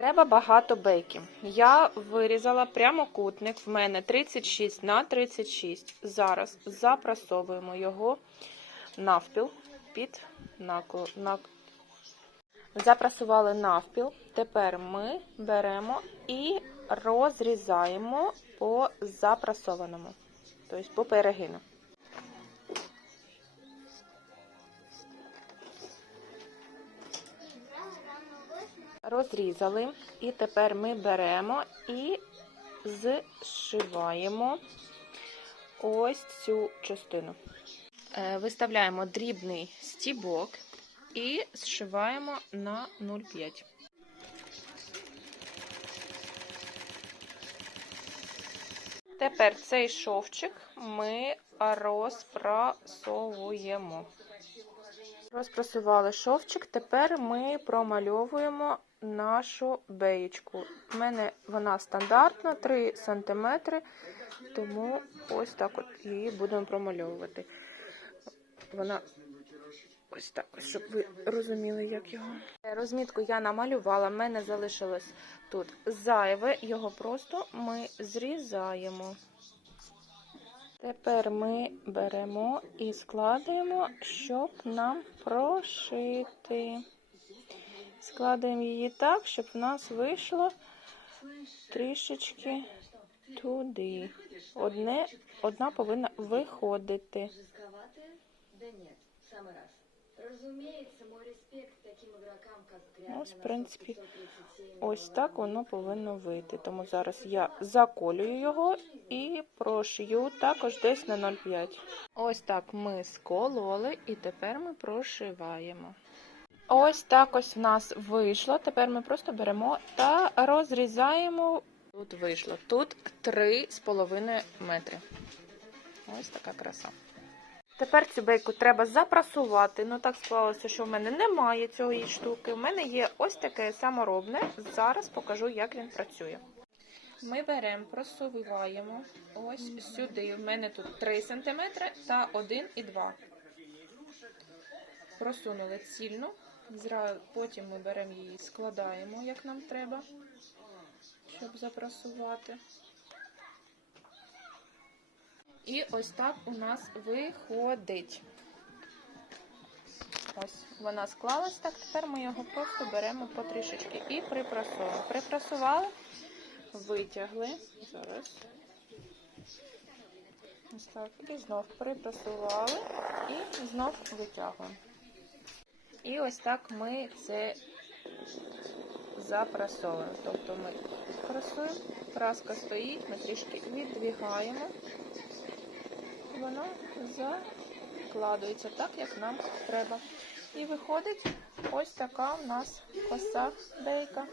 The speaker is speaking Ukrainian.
Треба багато бейків. Я вирізала прямокутник, в мене 36 на 36. Зараз запрасовуємо його навпіл під накло... нак... Запрасували навпіл. Тепер ми беремо і розрізаємо по запрасованому, тобто по перегину. Розрізали, і тепер ми беремо і зшиваємо ось цю частину. Е, Виставляємо дрібний стібок і зшиваємо на 0,5. Тепер цей шовчик ми розпрасовуємо. Розпрасували шовчик, тепер ми промальовуємо нашу беєчку. У мене вона стандартна 3 см, тому ось так от її будемо промальовувати. Вона ось так, щоб ви розуміли, як його. Розмітку я намалювала, в мене залишилось тут зайве, його просто ми зрізаємо. Тепер ми беремо і складаємо, щоб нам прошити Складаємо її так, щоб в нас вийшло трішечки туди. Одне, одна повинна виходити. Жестковатые? Да нет, в самый раз. Разумеется, мой респект таким игрокам, как Грязный Ось, в принципі, 537 Ось так воно повинно вийти. Тому зараз я заколюю його і прошию також десь на 0,5. Ось так ми скололи і тепер ми прошиваємо. Ось так ось в нас вийшло. Тепер ми просто беремо та розрізаємо. Тут вийшло. Тут 3,5 метри. Ось така краса. Тепер цю бейку треба запрасувати. Ну так склалося, що в мене немає цієї штуки. У мене є ось таке саморобне. Зараз покажу, як він працює. Ми беремо, просуваємо ось сюди. У мене тут 3 см та 1,2 Просунули цільну. Потім ми беремо її, складаємо, як нам треба, щоб запрасувати. І ось так у нас виходить. Ось вона склалась так. Тепер ми його просто беремо потрішечки і припрасуємо. Припрасували, витягли. Зараз. Ось так. І знов припрасували і знов витягуємо. І ось так ми це запрасовуємо. Тобто ми прасуємо, праска стоїть, ми трішки віддвігаємо, воно закладується так, як нам треба. І виходить ось така у нас коса бейка.